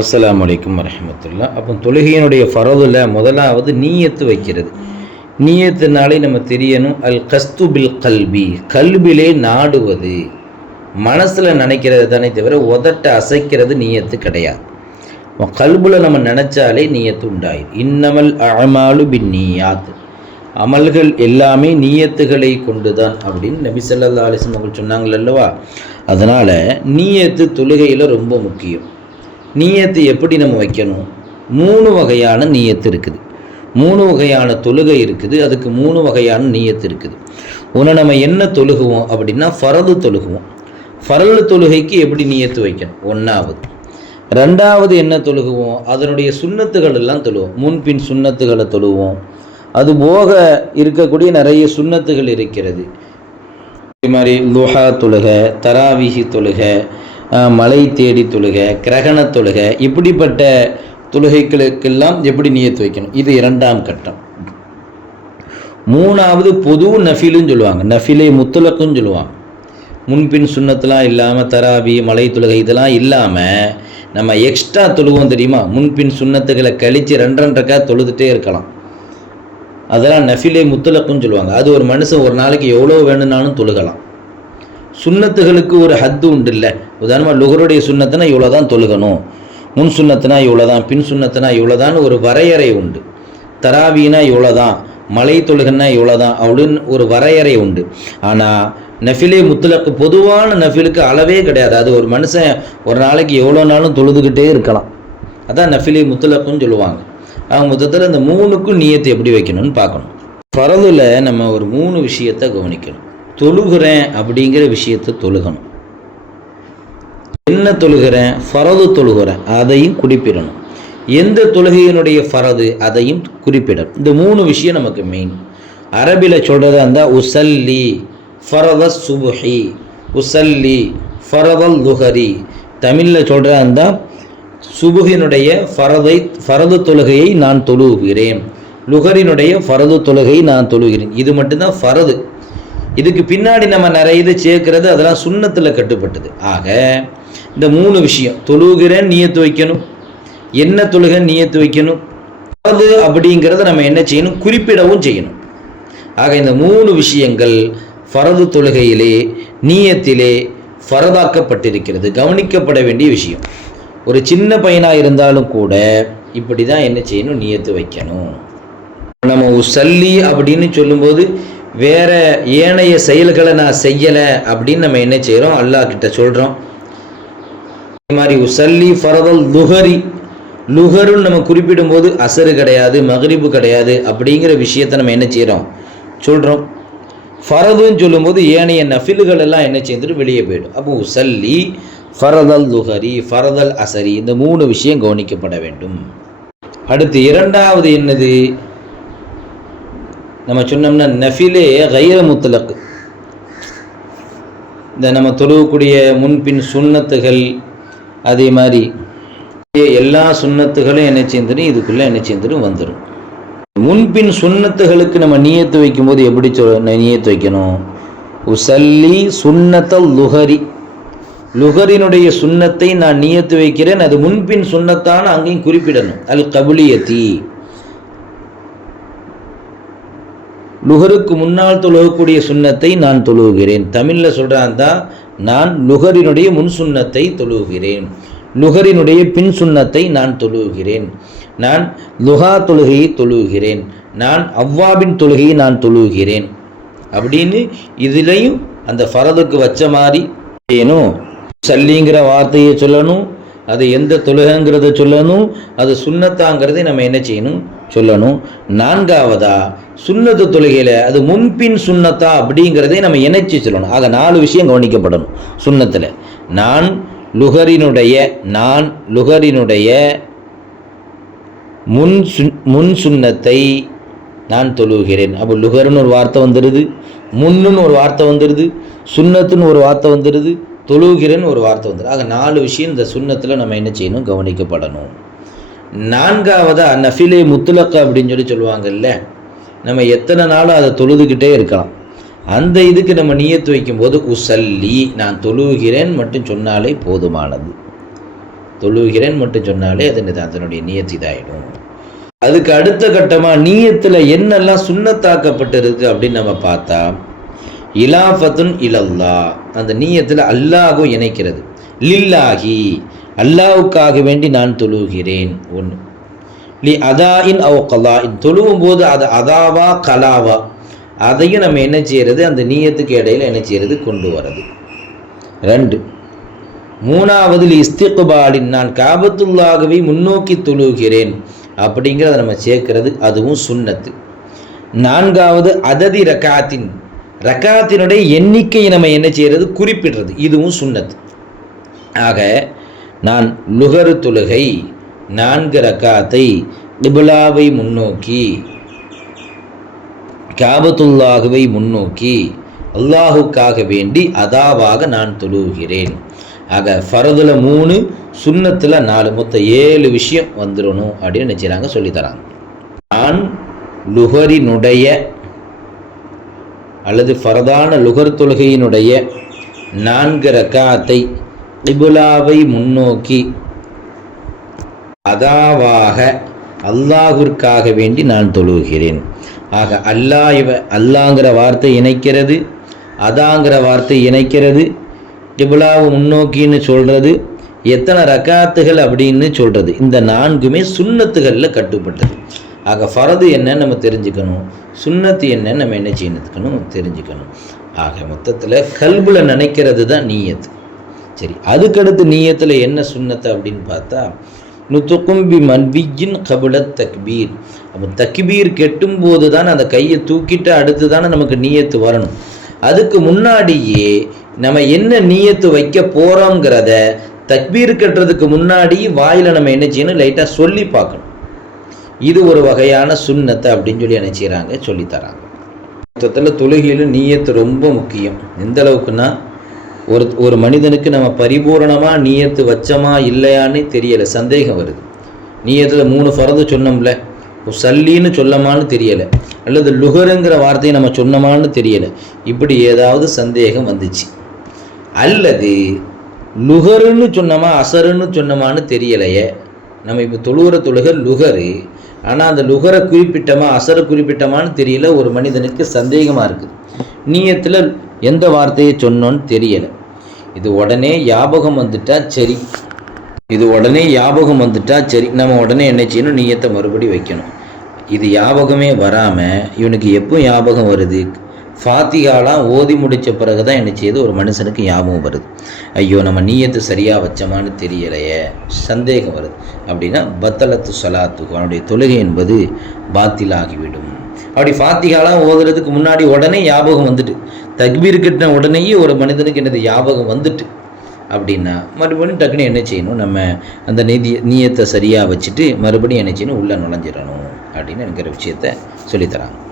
அஸ்லாம் வலைக்கம் வரமத்துல்லா அப்போ தொழுகையினுடைய ஃபரதுல முதலாவது நீயத்து வைக்கிறது. நீயத்துனாலே நம்ம தெரியணும் அல் கஸ்து பில் கல்பி. கல்பிலே நாடுவது. மனசில் நினைக்கிறது தானே தவிர உதட்ட அசைக்கிறது நீயத்து கிடையாது. கல்புல நம்ம நினச்சாலே நீயத்து உண்டாயிரும் இன்னமல் அழமாலு பின் நீயாத். அமல்கள் எல்லாமே நீயத்துகளை கொண்டு தான் அப்படின்னு நபி சல்லா அலைஹி அவர்கள் சொன்னாங்கள் அல்லவா அதனால் நீயத்து தொழுகையில் ரொம்ப முக்கியம். நீயத்து எப்படி நம்ம வைக்கணும்? மூணு வகையான நீயத்து இருக்குது. மூணு வகையான தொழுகை இருக்குது. அதுக்கு மூணு வகையான நீயத்து இருக்குது. ஒன்று நம்ம என்ன தொழுகுவோம் அப்படின்னா ஃபரது தொழுகுவோம். ஃபரது தொழுகைக்கு எப்படி நீயத்து வைக்கணும்? ஒன்றாவது ரெண்டாவது என்ன தொழுகுவோம்? அதனுடைய சுண்ணத்துகள் எல்லாம் தொழுவோம். முன்பின் சுண்ணத்துகளை தொழுவோம். அது போக இருக்கக்கூடிய நிறைய சுண்ணத்துகள் இருக்கிறது. இது மாதிரி லுஹா தொழுக தராவிஹி தொழுக மலை தேடி தொழுக கிரகண தொழுக இப்படிப்பட்ட தொழுகைகளுக்கெல்லாம் எப்படி நியத்து வைக்கணும்? இது இரண்டாம் கட்டம். மூணாவது பொது நஃபிலுன்னு சொல்லுவாங்க. நஃபிலை முத்தலக்குன்னு சொல்லுவாங்க. முன்பின் சுண்ணத்தெலாம் இல்லாமல் தராவி மலை தொழுகை இதெல்லாம் இல்லாமல் நம்ம எக்ஸ்ட்ரா தொழுவோம் தெரியுமா? முன்பின் சுண்ணத்துகளை கழித்து ரெண்டு தொழுதுகிட்டே இருக்கலாம். அதெல்லாம் நஃபிலே முத்தலக்குன்னு சொல்லுவாங்க. அது ஒரு மனுஷன் ஒரு நாளைக்கு எவ்வளோ வேணும்னாலும் தொழுகலாம். சுண்ணத்துகளுக்கு ஒரு ஹத்து உண்டு இல்லை உதாரணமாக லுகருடைய சுண்ணத்தினா இவ்வளோ தான் தொழுகணும். முன் சுண்ணத்தினா இவ்வளோ தான் பின் சுண்ணத்தினா இவ்வளோ தான் ஒரு வரையறை உண்டு. தராவினா இவ்வளோ தான் மலை தொழுகன்னா இவ்வளோ தான் அப்படின்னு ஒரு வரையறை உண்டு. ஆனால் நஃபிலே முத்துலக்கு பொதுவான நஃபிலுக்கு அளவே கிடையாது. அது ஒரு மனுஷன் ஒரு நாளைக்கு எவ்வளோ நாளும் தொழுதுகிட்டே இருக்கலாம். அதான் நஃபிலே முத்துலக்குன்னு சொல்லுவாங்க. அவங்க மொத்தத்தில் இந்த மூணுக்கும் நீயத்தை எப்படி வைக்கணும்னு பார்க்கணும். ஃபரதுல நம்ம ஒரு மூணு விஷயத்தை கவனிக்கணும். தொழுகிறேன் அப்படிங்கிற விஷயத்தை தொழுகணும். என்ன தொழுகிறேன்? ஃபரது தொழுகிறேன். அதையும் குறிப்பிடணும். எந்த தொழுகையினுடைய ஃபரது? அதையும் குறிப்பிடணும். இந்த மூணு விஷயம் நமக்கு மெயின் அரபியில் சொல்கிறதா இருந்தால் உசல்லி ஃபரத சுபுஹி உசல்லி ஃபரதல் லுஹரி. தமிழில் சொல்கிறதா இருந்தால் சுபுகினுடைய ஃபரதை ஃபரது தொழுகையை நான் தொழுகிறேன் லுகரினுடைய ஃபரது தொழுகையை நான் தொழுகிறேன். இது மட்டும்தான் ஃபரது. இதுக்கு பின்னாடி நம்ம நிறைய இது சேர்க்கிறது அதெல்லாம் சுண்ணத்தில் கட்டுப்பட்டது. ஆக இந்த மூணு விஷயம் தொழுகிறேன் நீயத்து வைக்கணும். என்ன தொழுக நீயத்து வைக்கணும்? அது அப்படிங்கிறத நம்ம என்ன செய்யணும்? குறிப்பிடவும் செய்யணும். ஆக இந்த மூணு விஷயங்கள் ஃபரது தொழுகையிலே நீயத்திலே ஃபரதாக்கப்பட்டிருக்கிறது. கவனிக்கப்பட வேண்டிய விஷயம். ஒரு சின்ன பையனாக இருந்தாலும் கூட இப்படி தான் என்ன செய்யணும்? நீயத்து வைக்கணும். நம்ம உசல்லி அப்படின்னு சொல்லும்போது வேற ஏனைய செயல்களை நான் செய்யலை அப்படின்னு நம்ம என்ன செய்கிறோம்? அல்லாஹ் கிட்ட சொல்கிறோம். அதே மாதிரி உசல்லி ஃபரதல் லுஹரி. லுஹருன்னு நம்ம குறிப்பிடும்போது அசரு கிடையாது மகரிபு கிடையாது அப்படிங்கிற விஷயத்த நம்ம என்ன செய்கிறோம்? சொல்கிறோம். ஃபரதுன்னு சொல்லும்போது ஏனைய நஃபில்கள் எல்லாம் என்ன செய்துட்டு வெளியே போயிடும். அப்போ உசல்லி ஃபரதல் லுஹரி ஃபரதல் அசரி இந்த மூணு விஷயம் கவனிக்கப்பட வேண்டும். அடுத்து இரண்டாவது என்னது? நம்ம சொன்னோம்னா நஃபிலே கைர முத்தலக்கு. இந்த நம்ம தொழுவக்கூடிய முன்பின் சுண்ணத்துகள் அதே மாதிரி எல்லா சுண்ணத்துகளும் என்ன சேர்ந்துடும் இதுக்குள்ளே என்ன சேர்ந்துடும் வந்துடும் முன்பின் சுண்ணத்துகளுக்கு நம்ம நீயத்து வைக்கும்போது எப்படி சொல் நீயத்து வைக்கணும்? உசல்லி சுன்னத்தல் லுஹரி. லுகரினுடைய சுண்ணத்தை நான் நீயத்து வைக்கிறேன். அது முன்பின் சுண்ணத்தான அங்கேயும் குறிப்பிடணும். அல் கபுலியத்தி. லுகருக்கு முன்னால் தொழுகக்கூடிய சுண்ணத்தை நான் தொழுகிறேன் தமிழில் சொல்கிறான் தான் நான் லுகரினுடைய முன் சுண்ணத்தை தொழுகிறேன் லுகரினுடைய பின் சுண்ணத்தை நான் தொழுகிறேன் நான் லுகா தொழுகையை தொழுகிறேன். நான் அவ்வாபின் தொழுகையை நான் தொழுகிறேன். அப்படின்னு இதுலேயும் அந்த ஃபரதுக்கு வச்ச மாதிரி ஏனும் சல்லிங்கிற வார்த்தையை சொல்லணும் அது எந்த தொழுகைங்கிறத சொல்லணும் அது சுண்ணத்தாங்கிறதை நம்ம என்ன செய்யணும் சொல்லணும். நான்காவதா சுண்ணத்து தொழுகையில் அது முன்பின் சுண்ணத்தா அப்படிங்கிறதை நம்ம இணைச்சி சொல்லணும். ஆக நாலு விஷயம் கவனிக்கப்படணும் சுண்ணத்தில். நான் லுகரினுடைய நான் லுகரினுடைய முன் சுன் முன் சுண்ணத்தை நான் தொழுகிறேன். அப்போ லுகர்னு ஒரு வார்த்தை வந்துடுது முன்னுன்னு ஒரு வார்த்தை வந்துடுது சுண்ணத்துன்னு ஒரு வார்த்தை வந்துடுது தொழுகிறேன்னு ஒரு வார்த்தை வந்துடும் ஆக நாலு விஷயம் இந்த சுண்ணத்தில் நம்ம என்ன செய்யணும்? கவனிக்கப்படணும். நான்காவதா நஃபிலே முத்துலக்க அப்படின்னு சொல்லி சொல்லுவாங்கல்ல நம்ம எத்தனை நாளும் அதை தொழுதுகிட்டே இருக்கலாம். அந்த இதுக்கு நம்ம நியத்து வைக்கும்போது உசல்லி நான் தொழுகிறேன் மட்டும் சொன்னாலே போதுமானது. தொழுகிறேன் மட்டும் சொன்னாலே அது அதனுடைய நியத்து இதாகிடும் அதுக்கு அடுத்த கட்டமாக நீயத்தில் என்னெல்லாம் சுண்ணத்தாக்கப்பட்டிருக்கு அப்படின்னு நம்ம பார்த்தா இலாஃபத்துன் இலல்லா. அந்த நீயத்தில் அல்லாஹும் இணைக்கிறது. லில்லாஹி. அல்லாஹ்வுக்காக வேண்டி நான் தொழுகிறேன். ஒன்று லி அதாயின் அவ் இன் தொழுவும் போது அது அதாவா கலாவா? அதையும் நம்ம என்ன செய்கிறது அந்த நீயத்துக்கு இடையில் என்ன செய்கிறது கொண்டு வர்றது. ரெண்டு. மூணாவது இஸ்திக்பாலின். நான் காபத்துல்லாகவே முன்னோக்கி தொழுகிறேன். அப்படிங்கிறத நம்ம சேர்க்கிறது அதுவும் சுண்ணத்து. நான்காவது அததி ரகாத்தின். ரக்காத்தினுடைய எண்ணிக்கையை நம்ம என்ன செய்கிறது குறிப்பிடுறது. இதுவும் சுண்ணத் ஆக நான் லுகரு தொழுகை நான்கு ரக்காத்தை டிபுலாவை முன்னோக்கி காபத்துல்லாகுவை முன்னோக்கி அல்லாஹுக்காக வேண்டி அதாவாக நான் தொழுகிறேன் ஆக ஃபரதில் மூணு சுண்ணத்தில் நாலு மொத்தம் ஏழு விஷயம் வந்துடணும் அப்படின்னு நினைச்சாங்க சொல்லித்தராங்க நான் லுகரினுடைய அல்லது ஃபரதான லுகர் தொழுகையினுடைய நான்கு ரக்காத்தை இபுலாவை முன்னோக்கி அதாவாக அல்லாஹிற்காக வேண்டி நான் தொழுகிறேன் ஆக அல்லா இவ அல்லாங்கிற வார்த்தை இணைக்கிறது அதாங்கிற வார்த்தை இணைக்கிறது இபுலாவை முன்னோக்கின்னு சொல்கிறது எத்தனை ரக்காத்துகள் அப்படின்னு சொல்கிறது இந்த நான்குமே சுண்ணத்துகளில் கட்டுப்பட்டது. ஆக ஃபரது என்னன்னு நம்ம தெரிஞ்சுக்கணும் சுண்ணத்து என்னன்னு நம்ம என்ன செய்யணுக்கணும் தெரிஞ்சுக்கணும். ஆக மொத்தத்தில் கல்பில் நினைக்கிறது தான் நீயத்து சரி அதுக்கடுத்து நீயத்தில் என்ன சுண்ணத்து அப்படின்னு பார்த்தா நுத்துக்கும்பி மன்வியின் கபுல தக்பீர். அப்போ தக்பீர் கெட்டும் போது தான் அந்த கையை தூக்கிட்டு அடுத்து தானே நமக்கு நீயத்து வரணும். அதுக்கு முன்னாடியே நம்ம என்ன நீயத்து வைக்க போகிறோங்கிறத தக்பீர் கட்டுறதுக்கு முன்னாடி வாயில் நம்ம என்ன செய்யணும்? லைட்டாக சொல்லி பார்க்கணும். இது ஒரு வகையான சுண்ணத்தை அப்படின்னு சொல்லி என்ன சொல்லித்தராங்க. மொத்தத்தில் தொழுகையில் நீயத்து ரொம்ப முக்கியம். எந்த அளவுக்குன்னா ஒரு ஒரு மனிதனுக்கு நம்ம பரிபூரணமாக நீயத்து வச்சோமா இல்லையான்னு தெரியலை சந்தேகம் வருது. நீயத்தில் மூணு ஃபரது சொன்னோம்ல சல்லின்னு சொல்லமான்னு தெரியலை அல்லது லுகருங்கிற வார்த்தையை நம்ம சொன்னோமான்னு தெரியலை இப்படி ஏதாவது சந்தேகம் வந்துச்சு. அல்லது லுகருன்னு சொன்னோமா அசருன்னு சொன்னோமான்னு தெரியலையே நம்ம இப்போ தொழுகிற தொழுக லுகரு ஆனால் அந்த லுகரை குறிப்பிட்டமா அசரை குறிப்பிட்டமான்னு தெரியல ஒரு மனிதனுக்கு சந்தேகமாக இருக்குது நீயத்தில் எந்த வார்த்தையை சொன்னோன்னு தெரியலை. இது உடனே ஞாபகம் வந்துட்டா சரி. இது உடனே ஞாபகம் வந்துட்டா சரி. நம்ம உடனே என்ன செய்யணும்? நீயத்தை மறுபடி வைக்கணும். இது ஞாபகமே வராமல் இவனுக்கு எப்போ ஞாபகம் வருது? ஃபாத்திகாலாம் ஓதி முடித்த பிறகு தான் என்ன செய்யுது? ஒரு மனுஷனுக்கு ஞாபகம் வருது. ஐயோ நம்ம நீயத்து சரியாக வச்சோமான்னு தெரியலையே. சந்தேகம் வருது. அப்படின்னா பத்தலத்து சலாத்து அவனுடைய தொழுகை என்பது பாத்திலாகிவிடும். அப்படி ஃபாத்திகாலாம் ஓதுறதுக்கு முன்னாடி உடனே ஞாபகம் வந்துட்டு. தக்பீர் கட்டின உடனேயே ஒரு மனிதனுக்கு என்னது ஞாபகம் வந்துட்டு. அப்படின்னா மறுபடியும் டக்குன்னு என்ன செய்யணும்? நம்ம அந்த நிதி நீயத்தை சரியாக வச்சுட்டு மறுபடியும் என்ன செய்யணும்? உள்ளே நுழைஞ்சிடணும். அப்படின்னு எனக்கு ஒரு விஷயத்த சொல்லித்தராங்க.